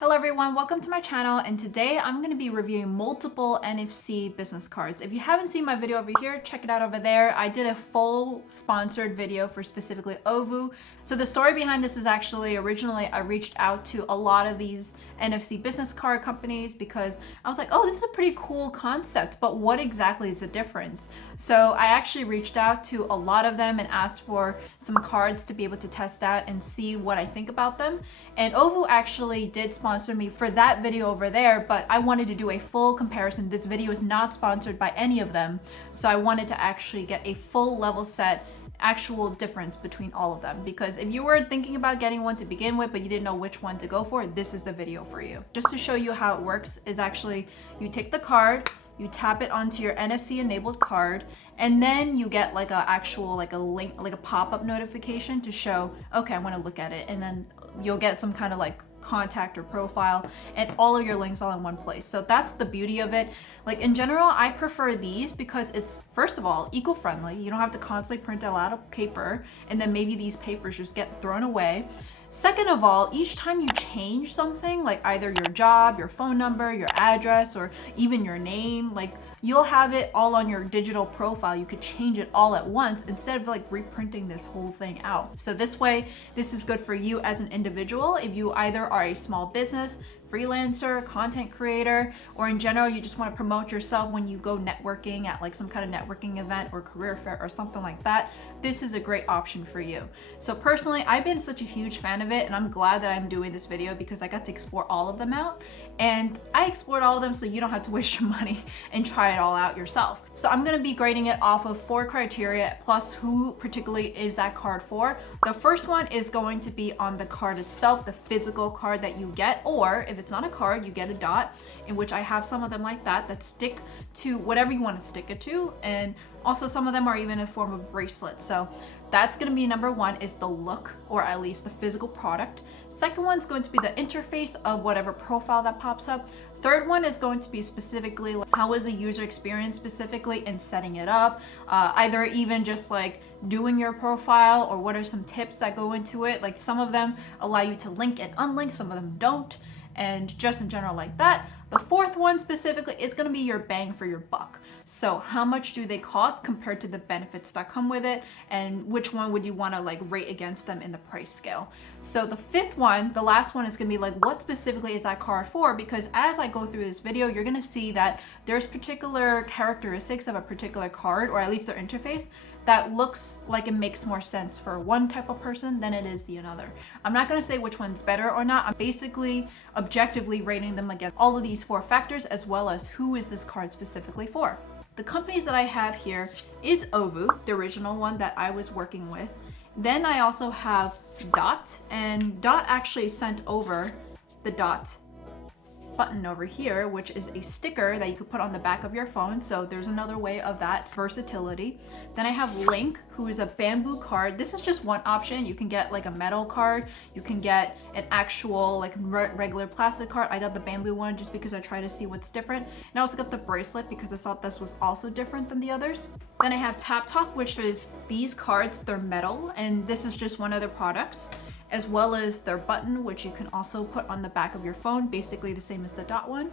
Hello everyone, welcome to my channel, and today I'm going to be reviewing multiple NFC business cards. If you haven't seen my video over here, check it out over there. I did a full sponsored video for specifically Ovou. So the story behind this is actually originally I reached out to a lot of these NFC business card companies because I was like, oh, this is a pretty cool concept, but what exactly is the difference? So I actually reached out to a lot of them and asked for some cards to be able to test out and see what I think about them. And Ovou actually did sponsor me for that video over there, but I wanted to do a full comparison. This video is not sponsored by any of them, so I wanted to actually get a full level set actual difference between all of them, because if you were thinking about getting one to begin with but you didn't know which one to go for, this is the video for you. Just to show you how it works is actually you take the card, you tap it onto your NFC enabled card, and then you get like a actual like a link, like a pop-up notification to show, okay, I want to look at it, and then you'll get some kind of like contact or profile and all of your links all in one place. So that's the beauty of it. Like in general, I prefer these because it's, first of all, eco-friendly. You don't have to constantly print a lot of paper and then maybe these papers just get thrown away. Second of all, each time you change something, like either your job, your phone number, your address, or even your name, like you'll have it all on your digital profile. You could change it all at once instead of like reprinting this whole thing out. So this way, this is good for you as an individual. If you either are a small business, freelancer, content creator, or in general, you just want to promote yourself when you go networking at like some kind of networking event or career fair or something like that, this is a great option for you. So personally, I've been such a huge fan of it, and I'm glad that I'm doing this video because I got to explore all of them out, and I explored all of them so you don't have to waste your money and try it all out yourself. So I'm going to be grading it off of 4 criteria plus who particularly is that card for. The first one is going to be on the card itself, the physical card that you get, or if it's not a card, you get a dot, in which I have some of them like that stick to whatever you want to stick it to, and also some of them are even in form of bracelets. So that's going to be number 1, is the look, or at least the physical product. Second one's going to be the interface of whatever profile that pops up. Third one is going to be specifically like, how is the user experience specifically in setting it up, either even just like doing your profile, or what are some tips that go into it. Like some of them allow you to link and unlink, some of them don't, and just in general like that. The fourth one specifically is going to be your bang for your buck. So how much do they cost compared to the benefits that come with it, and which one would you want to like rate against them in the price scale. So the fifth one, the last one, is going to be like, what specifically is that card for? Because as I go through this video, you're going to see that there's particular characteristics of a particular card, or at least their interface, that looks like it makes more sense for one type of person than it is the another. I'm not going to say which one's better or not. I'm basically objectively rating them against all of these 4 factors, as well as who is this card specifically for. The companies that I have here is Ovou, the original one that I was working with. Then I also have Dot, and Dot actually sent over the Dot button over here, which is a sticker that you could put on the back of your phone. So there's another way of that versatility. Then I have Linq, who is a bamboo card. This is just one option. You can get like a metal card, you can get an actual like regular plastic card. I got the bamboo one just because I try to see what's different, and I also got the bracelet because I thought this was also different than the others. Then I have Taptok, which is these cards, they're metal, and this is just one of their products, as well as their button, which you can also put on the back of your phone, basically the same as the Dot one.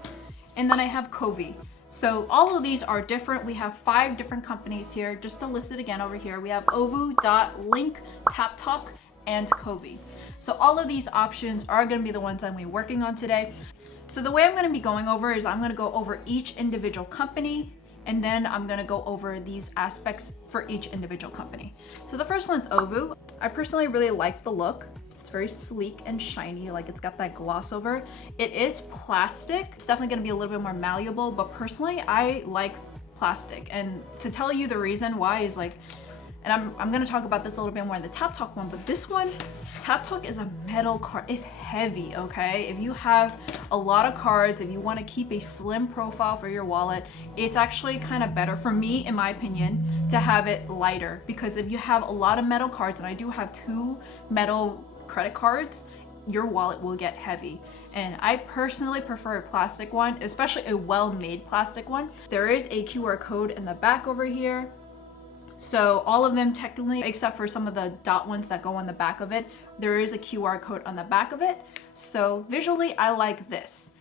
And then I have Covve. So all of these are different. We have 5 different companies here. Just to list it again over here, we have Ovou, Dot, Linq, Taptok, and Covve. So all of these options are going to be the ones I'm going to be working on today. So the way I'm going to be going over is I'm going to go over each individual company, and then I'm going to go over these aspects for each individual company. So the first one's Ovou. I personally really like the look. It's very sleek and shiny, like it's got that gloss over it. It is plastic. It's definitely going to be a little bit more malleable, but personally I like plastic. And to tell you the reason why is like, and I'm going to talk about this a little bit more in the Taptok one, but this one, Taptok is a metal card. It's heavy, okay? If you have a lot of cards, if you want to keep a slim profile for your wallet, it's actually kind of better, for me in my opinion, to have it lighter. Because if you have a lot of metal cards, and I do have 2 metal credit cards, your wallet will get heavy. And I personally prefer a plastic one, especially a well-made plastic one. There is a QR code in the back over here. So all of them technically, except for some of the dot ones that go on the back of it, there is a QR code on the back of it. So visually, I like this.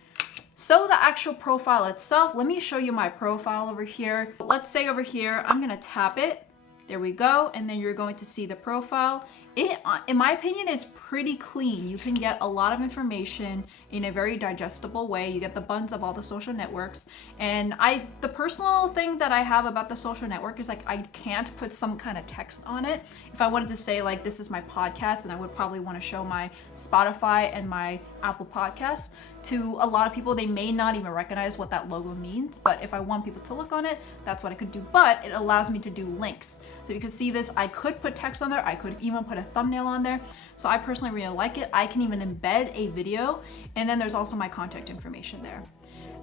So the actual profile itself, let me show you my profile over here. Let's say over here, I'm gonna tap it. There we go. And then you're going to see the profile. It, in my opinion, is pretty clean. You can get a lot of information in a very digestible way. You get the buttons of all the social networks. And the personal thing that I have about the social network is like, I can't put some kind of text on it. If I wanted to say like, this is my podcast, and I would probably want to show my Spotify and my Apple Podcasts to a lot of people, they may not even recognize what that logo means. But if I want people to look on it, that's what I could do. But it allows me to do links. So you can see this, I could put text on there. I could even put a thumbnail on there. So I personally really like it. I can even embed a video, and then there's also my contact information there.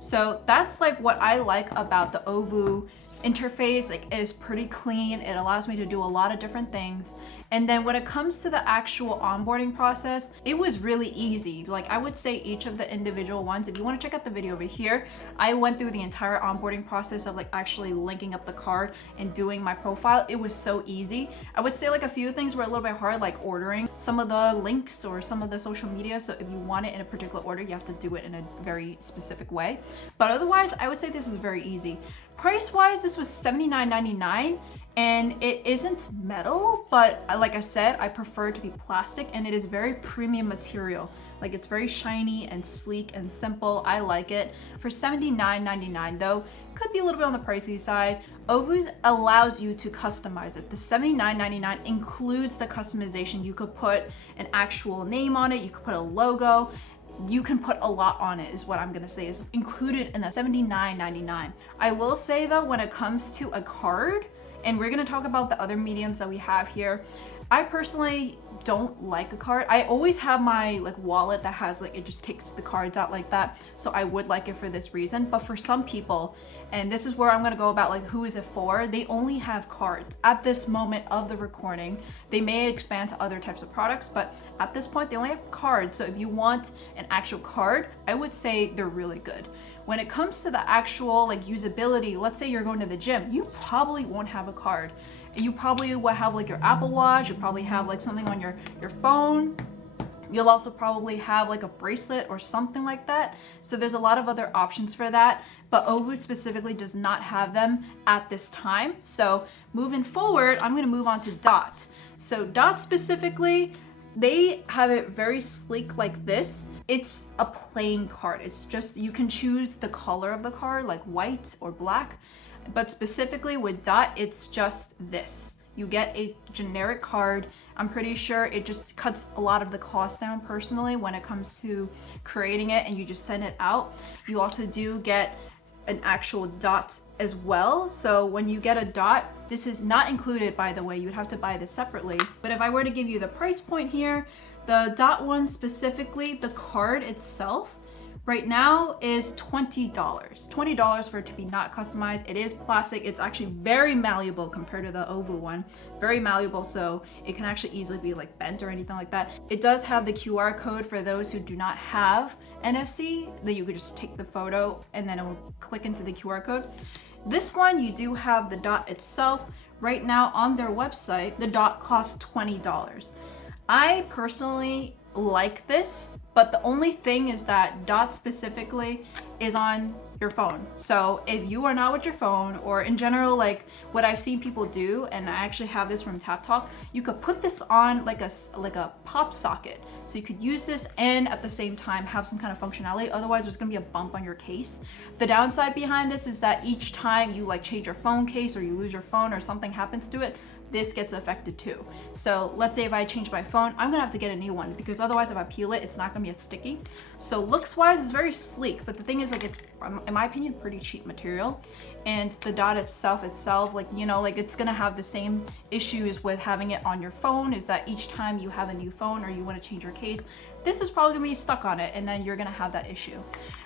So that's like what I like about the Ovou interface. Like, it is pretty clean. It allows me to do a lot of different things. And then when it comes to the actual onboarding process, it was really easy. Like, I would say each of the individual ones, if you want to check out the video over here, I went through the entire onboarding process of like actually linking up the card and doing my profile. It was so easy. I would say like a few things were a little bit hard, like ordering some of the links or some of the social media. So if you want it in a particular order, you have to do it in a very specific way. But otherwise, I would say this is very easy. Price-wise, this was $79.99, and it isn't metal, but like I said, I prefer it to be plastic, and it is very premium material. Like, it's very shiny and sleek and simple. I like it. For $79.99 though, could be a little bit on the pricey side. Ovou allows you to customize it. The $79.99 includes the customization. You could put an actual name on it. You could put a logo. You can put a lot on it, is what I'm gonna say is included in the $79.99. I will say though, when it comes to a card, and we're gonna talk about the other mediums that we have here, I personally don't like a card. I always have my like wallet that has like, it just takes the cards out like that. So I would like it for this reason. But for some people, and this is where I'm gonna go about like who is it for, they only have cards at this moment of the recording. They may expand to other types of products, but at this point they only have cards. So if you want an actual card, I would say they're really good. When it comes to the actual like usability, let's say you're going to the gym, you probably won't have a card. You probably will have like your Apple Watch, you probably have like something on your phone. You'll also probably have like a bracelet or something like that. So there's a lot of other options for that, but Ovou specifically does not have them at this time. So moving forward, I'm gonna move on to Dot. So Dot specifically, they have it very sleek like this. It's a plain card. It's just, you can choose the color of the card, like white or black. But specifically with Dot, it's just this. You get a generic card. I'm pretty sure it just cuts a lot of the cost down personally when it comes to creating it, and you just send it out. You also do get an actual Dot as well. So when you get a Dot, this is not included, by the way, you would have to buy this separately. But if I were to give you the price point here, the Dot one specifically, the card itself right now is $20. $20 for it to be not customized. It is plastic. It's actually very malleable compared to the Ovou one. Very malleable, so it can actually easily be like bent or anything like that. It does have the QR code for those who do not have NFC, that you could just take the photo and then it will click into the QR code. This one, you do have the Dot itself. Right now on their website, the Dot costs $20. I personally like this, but the only thing is that Dot specifically is on your phone. So if you are not with your phone, or in general, like what I've seen people do, and I actually have this from Taptok, you could put this on like a pop socket. So you could use this and at the same time have some kind of functionality. Otherwise there's gonna be a bump on your case. The downside behind this is that each time you like change your phone case or you lose your phone or something happens to it, this gets affected too. So let's say if I change my phone, I'm gonna have to get a new one, because otherwise if I peel it, it's not gonna be as sticky. So looks wise, it's very sleek, but the thing is, like, it's, in my opinion, pretty cheap material. And the Dot itself, like, you know, like it's gonna have the same issues with having it on your phone, is that each time you have a new phone or you wanna change your case, this is probably gonna be stuck on it, and then you're gonna have that issue.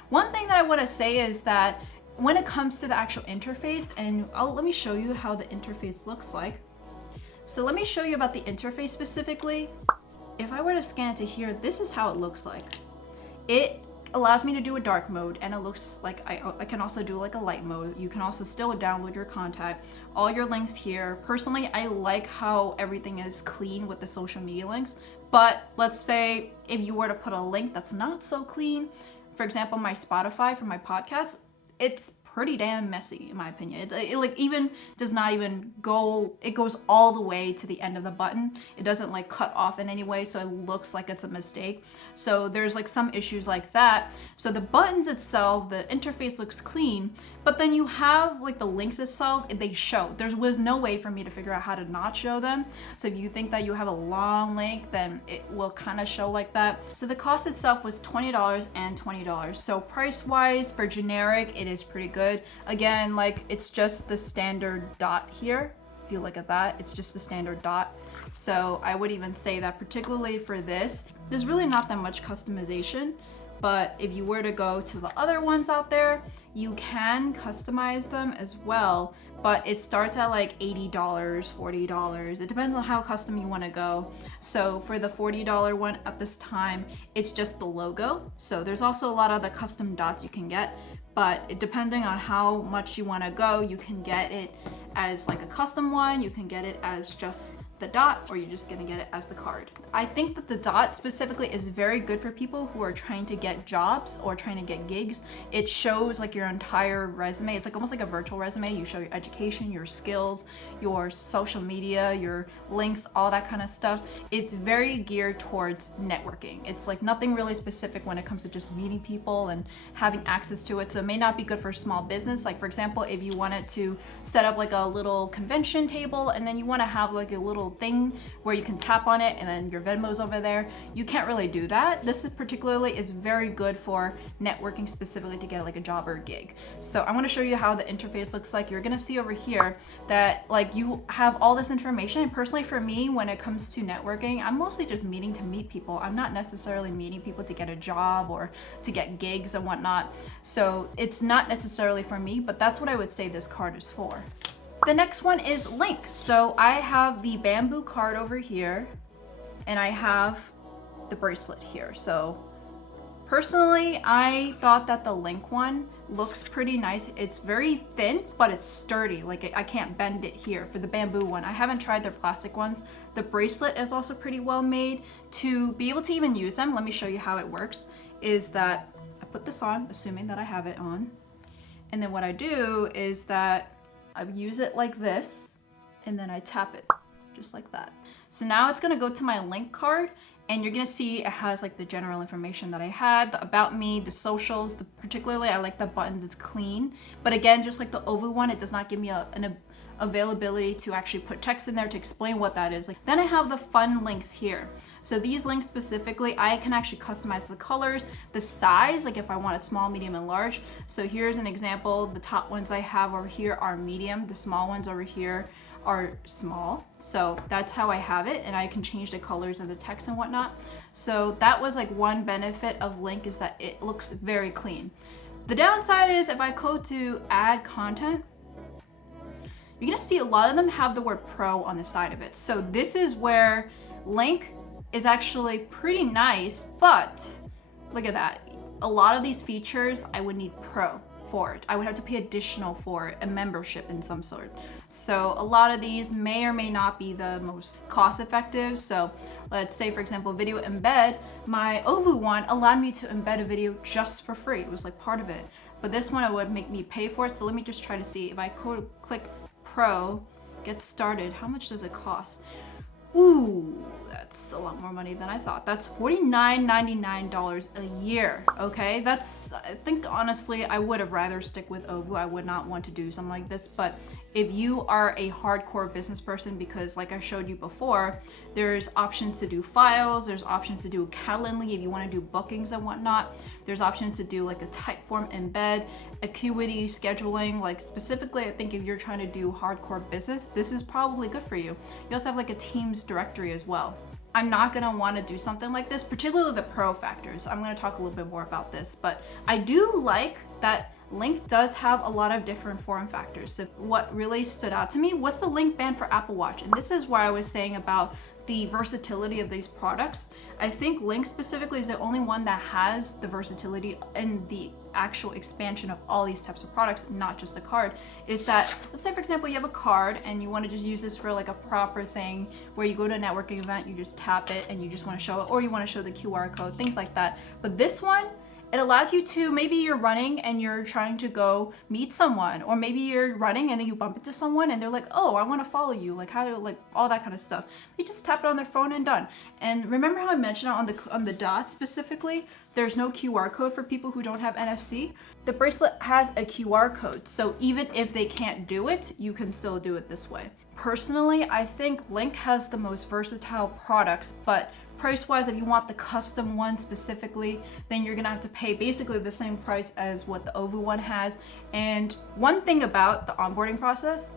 One thing that I wanna say is that when it comes to the actual interface, and let me show you how the interface looks like. So let me show you about the interface specifically. If I were to scan to here, this is how it looks like. It allows me to do a dark mode, and it looks like I can also do like a light mode. You can also still download your contact, all your links here. Personally, I like how everything is clean with the social media links, but let's say if you were to put a link that's not so clean, for example, my Spotify for my podcast, it's pretty damn messy in my opinion. It like even does not even go, it goes all the way to the end of the button. It doesn't like cut off in any way, so it looks like it's a mistake. So there's like some issues like that. So the buttons itself, the interface looks clean, but then you have like the links itself, they show. There was no way for me to figure out how to not show them. So if you think that you have a long link, then it will kind of show like that. So the cost itself was $20 and $20. So price wise for generic, it is pretty good. Again, like it's just the standard dot here. If you look at that, it's just the standard dot. So I would even say that particularly for this, there's really not that much customization. But if you were to go to the other ones out there, you can customize them as well, but it starts at like $80, $40. It depends on how custom you want to go. So for the $40 one at this time, it's just the logo. So there's also a lot of the custom dots you can get, but depending on how much you want to go, you can get it as like a custom one, you can get it as just the dot, or you're just gonna get it as the card. I think that the dot specifically is very good for people who are trying to get jobs or trying to get gigs. It shows like your entire resume. It's like almost like a virtual resume. You show your education, your skills, your social media, your links, all that kind of stuff. It's very geared towards networking. It's like nothing really specific when it comes to just meeting people and having access to it. So it may not be good for small business. Like for example, if you wanted to set up like a little convention table and then you want to have like a little thing where you can tap on it and then your Venmo's over there, you can't really do that. This is particularly is very good for networking specifically to get like a job or a gig. So I want to show you how the interface looks like. You're gonna see over here that like you have all this information, and personally for me, when it comes to networking, I'm mostly just meeting to meet people. I'm not necessarily meeting people to get a job or to get gigs and whatnot. So it's not necessarily for me, but that's what I would say this card is for. The next one is Linq. So I have the bamboo card over here and I have the bracelet here. So personally, I thought that the Linq one looks pretty nice. It's very thin, but it's sturdy. Like I can't bend it here for the bamboo one. I haven't tried their plastic ones. The bracelet is also pretty well made. To be able to even use them, let me show you how it works, is that I put this on, assuming that I have it on. And then what I do is that I use it like this, and then I tap it just like that. So now it's gonna go to my Linq card, and you're gonna see it has like the general information that I had, the about me, the socials. Particularly I like the buttons, it's clean. But again, just like the Ovou one, it does not give me an availability to actually put text in there to explain what that is. Like, then I have the fun links here. So these links specifically, I can actually customize the colors, the size, like if I want it small, medium, and large. So here's an example. The top ones I have over here are medium. The small ones over here are small. So that's how I have it, and I can change the colors of the text and whatnot. So that was like one benefit of Linq, is that it looks very clean. The downside is if I go to add content, you're gonna see a lot of them have the word pro on the side of it. So this is where Linq is actually pretty nice, but look at that. A lot of these features I would need pro for it. I would have to pay additional for it, a membership in some sort. So a lot of these may or may not be the most cost effective. So let's say for example, video embed, my Ovou one allowed me to embed a video just for free. It was like part of it. But this one it would make me pay for it. So let me just try to see if I click pro, get started, how much does it cost? Ooh, that's a lot more money than I thought. That's $49.99 a year, okay? That's, I think honestly, I would have rather stick with Ovou. I would not want to do something like this, but if you are a hardcore business person, because like I showed you before, there's options to do files, there's options to do Calendly if you want to do bookings and whatnot. There's options to do like a Typeform embed, Acuity scheduling. Like specifically, I think if you're trying to do hardcore business, this is probably good for you. You also have like a Teams directory as well. I'm not gonna want to do something like this, particularly the pro factors. I'm gonna talk a little bit more about this, but I do like that Linq does have a lot of different form factors. So what really stood out to me was the Linq band for Apple Watch. And this is where I was saying about the versatility of these products. I think Linq specifically is the only one that has the versatility and the actual expansion of all these types of products, not just a card. Is that, let's say for example, you have a card and you want to just use this for like a proper thing where you go to a networking event, you just tap it and you just want to show it, or you want to show the QR code, things like that. But this one, it allows you to, maybe you're running and you're trying to go meet someone, or maybe you're running and then you bump into someone and they're like, oh, I want to follow you, like how, like all that kind of stuff. You just tap it on their phone and done. And remember how I mentioned on the Dot specifically, there's no QR code for people who don't have NFC. The bracelet has a QR code, so even if they can't do it, you can still do it this way. Personally, I think Linq has the most versatile products, but price-wise, if you want the custom one specifically, then you're gonna have to pay basically the same price as what the Ovou one has. And one thing about the onboarding process,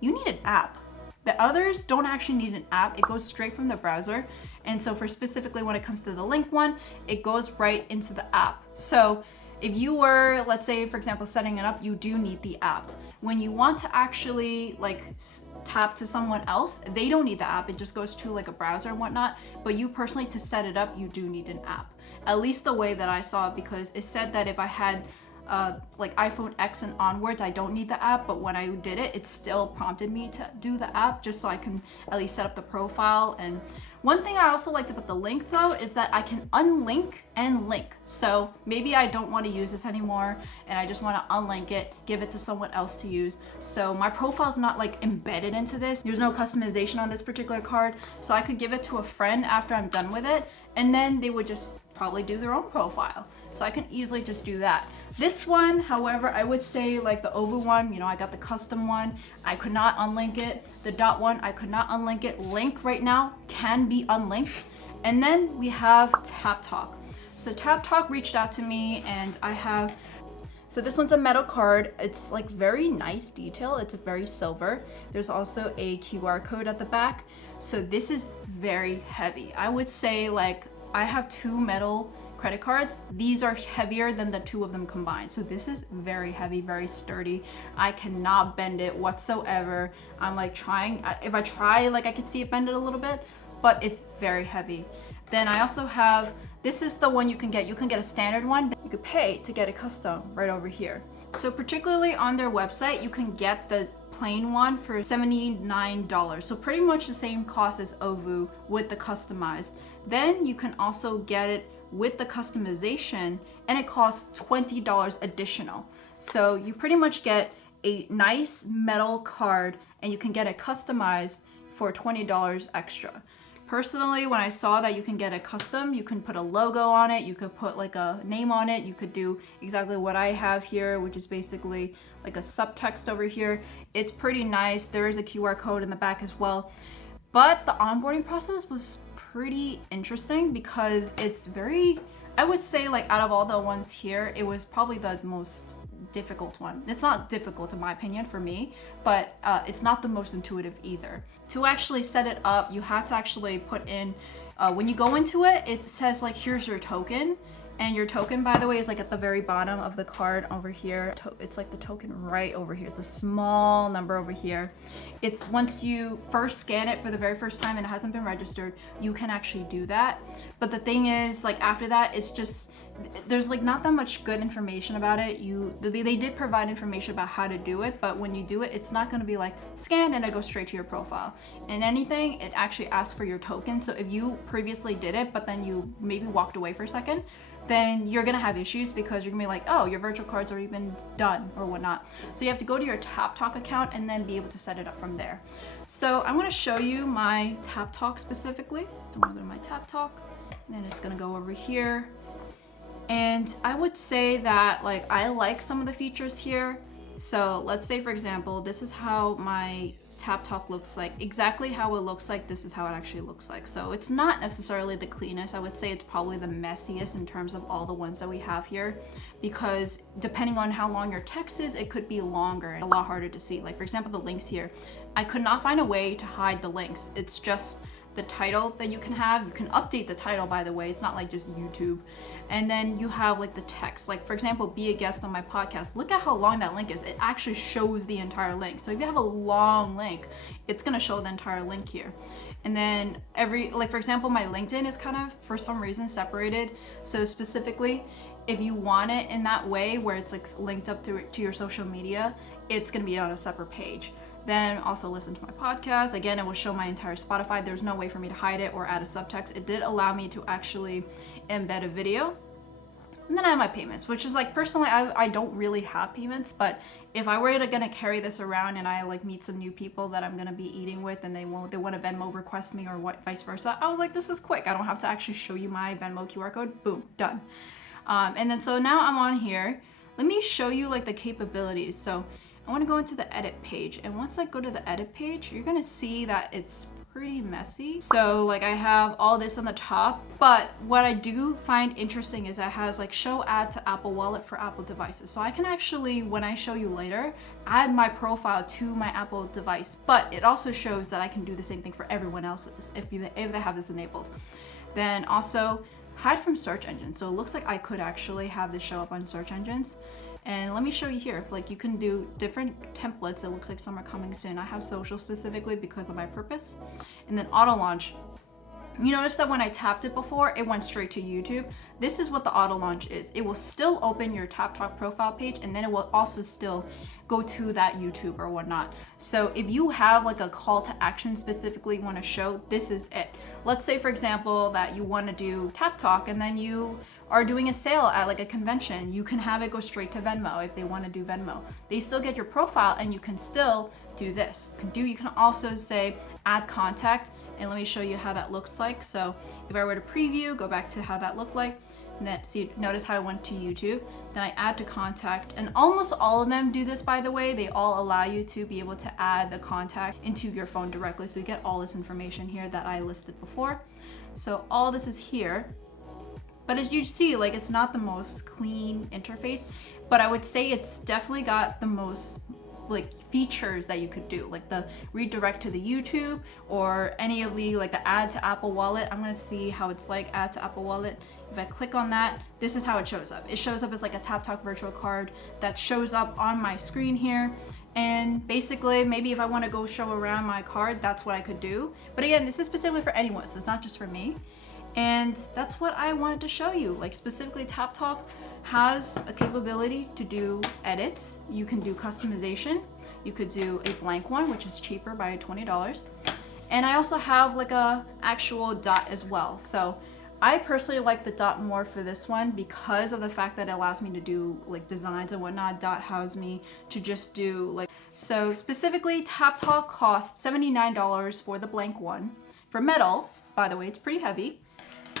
you need an app. The others don't actually need an app. It goes straight from the browser. And so for specifically when it comes to the Linq one, it goes right into the app. So if you were, let's say for example, setting it up, you do need the app. When you want to actually like tap to someone else, they don't need the app. It just goes to like a browser and whatnot. But you personally, to set it up, you do need an app. At least the way that I saw it, because it said that if I had like iPhone X and onwards, I don't need the app, but when I did it, it still prompted me to do the app just so I can at least set up the profile. And one thing I also liked about the Linq though is that I can unlink and link. So maybe I don't want to use this anymore and I just want to unlink it, give it to someone else to use. So my profile's not like embedded into this. There's no customization on this particular card. So I could give it to a friend after I'm done with it, and then they would just probably do their own profile. So I can easily just do that. This one, however, I would say like the Ovou one, you know, I got the custom one. I could not unlink it. The Dot one, I could not unlink it. Linq right now can be unlinked. And then we have Taptok. So Taptok reached out to me and I have, so this one's a metal card. It's like very nice detail. It's very silver. There's also a QR code at the back. So this is very heavy. I would say like I have 2 metal credit cards. These are heavier than the 2 of them combined. So this is very heavy, very sturdy. I cannot bend it whatsoever. I'm like trying, if I try, like I could see it bend it a little bit, but it's very heavy. Then I also have, this is the one you can get. You can get a standard one. You could pay to get a custom right over here. So particularly on their website, you can get the plain one for $79. So pretty much the same cost as Ovou with the customized. Then you can also get it with the customization and it costs $20 additional. So you pretty much get a nice metal card and you can get it customized for $20 extra. Personally, when I saw that you can get a custom, you can put a logo on it, you could put like a name on it, you could do exactly what I have here, which is basically like a subtext over here. It's pretty nice. There is a QR code in the back as well. But the onboarding process was pretty interesting because it's very, I would say like out of all the ones here, it was probably the most difficult one. It's not difficult in my opinion for me, but it's not the most intuitive either. To actually set it up, you have to actually put in, when you go into it, it says like, here's your token. And your token, by the way, is like at the very bottom of the card over here. It's like the token right over here. It's a small number over here. It's once you first scan it for the very first time and it hasn't been registered, you can actually do that. But the thing is, like after that, it's just, there's like not that much good information about it. They did provide information about how to do it, but when you do it, it's not going to be like scan and it goes straight to your profile. In anything, it actually asks for your token. So if you previously did it, but then you maybe walked away for a second, then you're gonna have issues because you're gonna be like, oh, your virtual card's already been done or whatnot. So you have to go to your Taptok account and then be able to set it up from there. So I'm gonna show you my Taptok specifically. I'm gonna go to my Taptok, and then it's gonna go over here. And I would say that like I like some of the features here. So let's say for example, this is how my Taptok looks like. Exactly how it looks like, this is how it actually looks like. So it's not necessarily the cleanest. I would say it's probably the messiest in terms of all the ones that we have here, because depending on how long your text is, it could be longer and a lot harder to see. Like for example, the links here, I could not find a way to hide the links. It's just the title that you can have. You can update the title, by the way. It's not like just YouTube. And then you have like the text. Like for example, be a guest on my podcast. Look at how long that link is. It actually shows the entire link. So if you have a long link, it's gonna show the entire link here. And then like for example, my LinkedIn is kind of, for some reason, separated. So specifically, if you want it in that way where it's like linked up to your social media, it's gonna be on a separate page. Then also listen to my podcast. Again, it will show my entire Spotify. There's no way for me to hide it or add a subtext. It did allow me to actually embed a video. And then I have my payments, which is like, personally, I don't really have payments, but if I were gonna carry this around and I like meet some new people that I'm gonna be eating with and they want to Venmo request me or what, vice versa, I was like, this is quick. I don't have to actually show you my Venmo QR code. Boom, done. And then so now I'm on here. Let me show you like the capabilities. So I want to go into the edit page, and once I go to the edit page, you're gonna see that it's pretty messy. So like I have all this on the top, but what I do find interesting is that it has like show add to Apple Wallet for Apple devices. So I can actually, when I show you later, add my profile to my Apple device, but it also shows that I can do the same thing for everyone else's if they have this enabled. Then also hide from search engines. So it looks like I could actually have this show up on search engines. And let me show you here, like you can do different templates. It looks like some are coming soon. I have social specifically because of my purpose. And then auto launch. You notice that when I tapped it before, it went straight to YouTube. This is what the auto launch is. It will still open your Taptok profile page, and then it will also still go to that YouTube or whatnot. So if you have like a call to action specifically you want to show, this is it. Let's say for example that you want to do Taptok and then you are doing a sale at like a convention. You can have it go straight to Venmo if they want to do Venmo. They still get your profile and you can still do this. You can also say add contact, and let me show you how that looks like. So if I were to preview, go back to how that looked like, and then see, notice how I went to YouTube, then I add to contact, and almost all of them do this, by the way. They all allow you to be able to add the contact into your phone directly. So you get all this information here that I listed before. So all this is here. But as you see, like it's not the most clean interface, but I would say it's definitely got the most like features that you could do, like the redirect to the YouTube or any of the like the add to Apple Wallet. I'm gonna see how it's like add to Apple Wallet. If I click on that, this is how it shows up. It shows up as like a Taptok virtual card that shows up on my screen here. And basically, maybe if I want to go show around my card, that's what I could do. But again, this is specifically for anyone, so it's not just for me. And that's what I wanted to show you. Like specifically, Taptok has a capability to do edits. You can do customization. You could do a blank one, which is cheaper by $20. And I also have like a actual dot as well. So I personally like the dot more for this one because of the fact that it allows me to do like designs and whatnot. Dot allows me to just do like, so specifically Taptok costs $79 for the blank one. For metal, by the way, it's pretty heavy.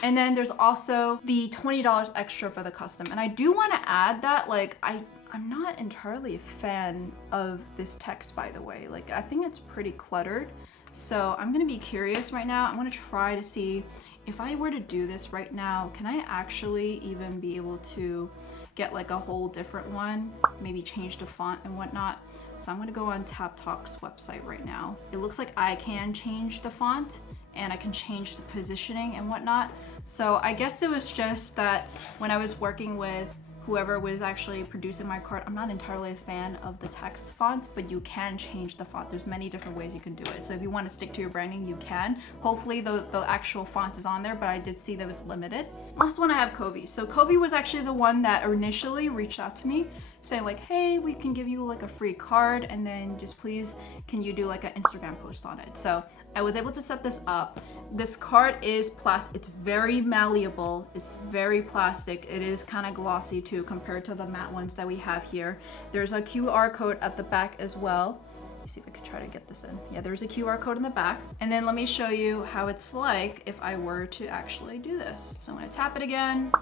And then there's also the $20 extra for the custom. And I do want to add that, like, I'm not entirely a fan of this text, by the way. Like, I think it's pretty cluttered. So I'm gonna be curious right now. I'm gonna try to see if I were to do this right now, can I actually even be able to get like a whole different one? Maybe change the font and whatnot. So I'm gonna go on Taptok's website right now. It looks like I can change the font and I can change the positioning and whatnot. So I guess it was just that when I was working with whoever was actually producing my card, I'm not entirely a fan of the text font, but you can change the font. There's many different ways you can do it. So if you want to stick to your branding, you can. Hopefully the actual font is on there, but I did see that it was limited. Last one I have Covve. So Covve was actually the one that initially reached out to me saying like, hey, we can give you like a free card and then just please, can you do like an Instagram post on it? So I was able to set this up. This card is plastic. It's very malleable. It's very plastic. It is kind of glossy too compared to the matte ones that we have here. There's a QR code at the back as well. Let me see if I could try to get this in. Yeah, there's a QR code in the back. And then let me show you how it's like if I were to actually do this. So I'm gonna tap it again.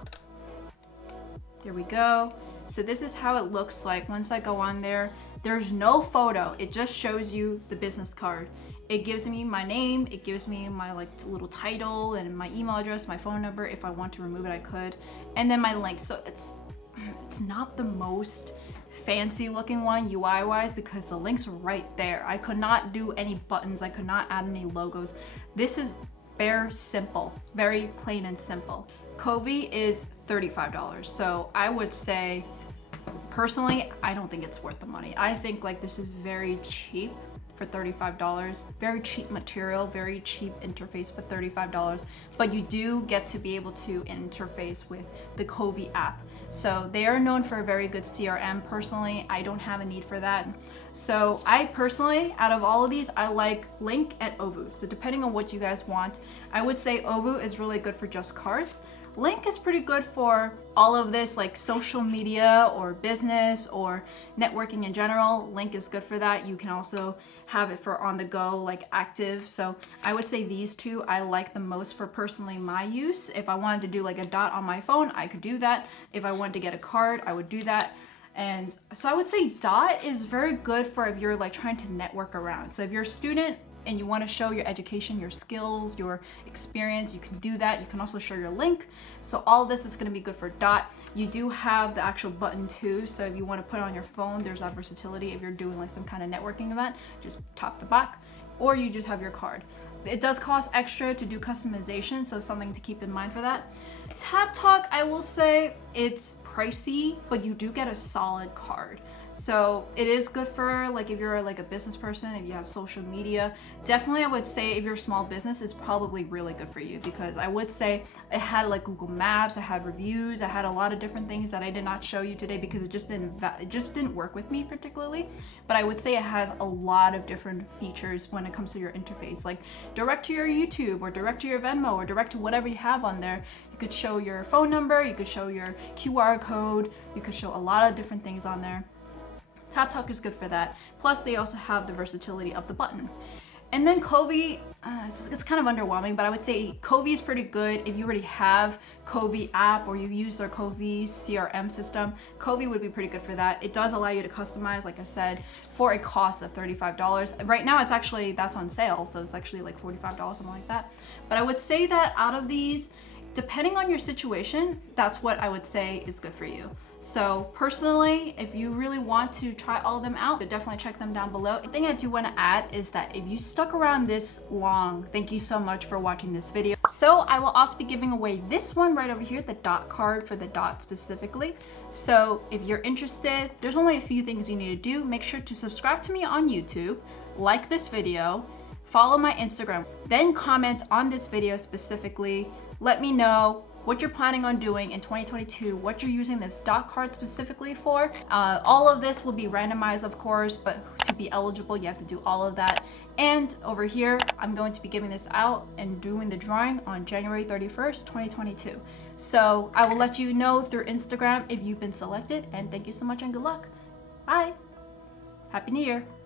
There we go. So this is how it looks like once I go on there. There's no photo. It just shows you the business card. It gives me my name, it gives me my like little title and my email address, my phone number. If I want to remove it, I could. And then my link. So it's not the most fancy looking one UI wise because the link's right there. I could not do any buttons. I could not add any logos. This is bare simple, very plain and simple. Covve is $35. So I would say, personally, I don't think it's worth the money. I think like this is very cheap for $35. Very cheap material, very cheap interface for $35. But you do get to be able to interface with the Covve app. So they are known for a very good CRM. Personally, I don't have a need for that. So I personally, out of all of these, I like Linq and Ovou. So depending on what you guys want, I would say Ovou is really good for just cards. Linq is pretty good for all of this, like social media or business or networking in general. Linq is good for that. You can also have it for on the go, like active. So I would say these two I like the most for personally my use. If I wanted to do like a dot on my phone, I could do that. If I wanted to get a card, I would do that. And so I would say Dot is very good for if you're like trying to network around. So if you're a student and you want to show your education, your skills, your experience, you can do that. You can also show your link. So all of this is going to be good for Dot. You do have the actual button too. So if you want to put it on your phone, there's that versatility. If you're doing like some kind of networking event, just tap the back, or you just have your card. It does cost extra to do customization, so something to keep in mind for that. Taptok, I will say it's pricey, but you do get a solid card. So it is good for like if you're like a business person, if you have social media. Definitely I would say if you're a small business, it's probably really good for you, because I would say it had like Google Maps, it had reviews, it had a lot of different things that I did not show you today because it just didn't work with me particularly. But I would say it has a lot of different features when it comes to your interface, like direct to your YouTube or direct to your Venmo or direct to whatever you have on there. You could show your phone number, you could show your QR code, you could show a lot of different things on there. Taptok is good for that. Plus, they also have the versatility of the button. And then Covve, it's kind of underwhelming, but I would say Covve is pretty good if you already have Covve app or you use their Covve CRM system. Covve would be pretty good for that. It does allow you to customize, like I said, for a cost of $35. Right now, it's actually, that's on sale, so it's actually like $45, something like that. But I would say that out of these, depending on your situation, that's what I would say is good for you. So personally, if you really want to try all of them out, definitely check them down below. The thing I do want to add is that if you stuck around this long, thank you so much for watching this video. So I will also be giving away this one right over here, the Dot card for the Dot specifically. So if you're interested, there's only a few things you need to do. Make sure to subscribe to me on YouTube, like this video, follow my Instagram, then comment on this video specifically. Let me know what you're planning on doing in 2022, what you're using this Dot card specifically for. All of this will be randomized, of course, but to be eligible, you have to do all of that. And over here, I'm going to be giving this out and doing the drawing on January 31st, 2022. So I will let you know through Instagram if you've been selected, and thank you so much and good luck. Bye. Happy New Year.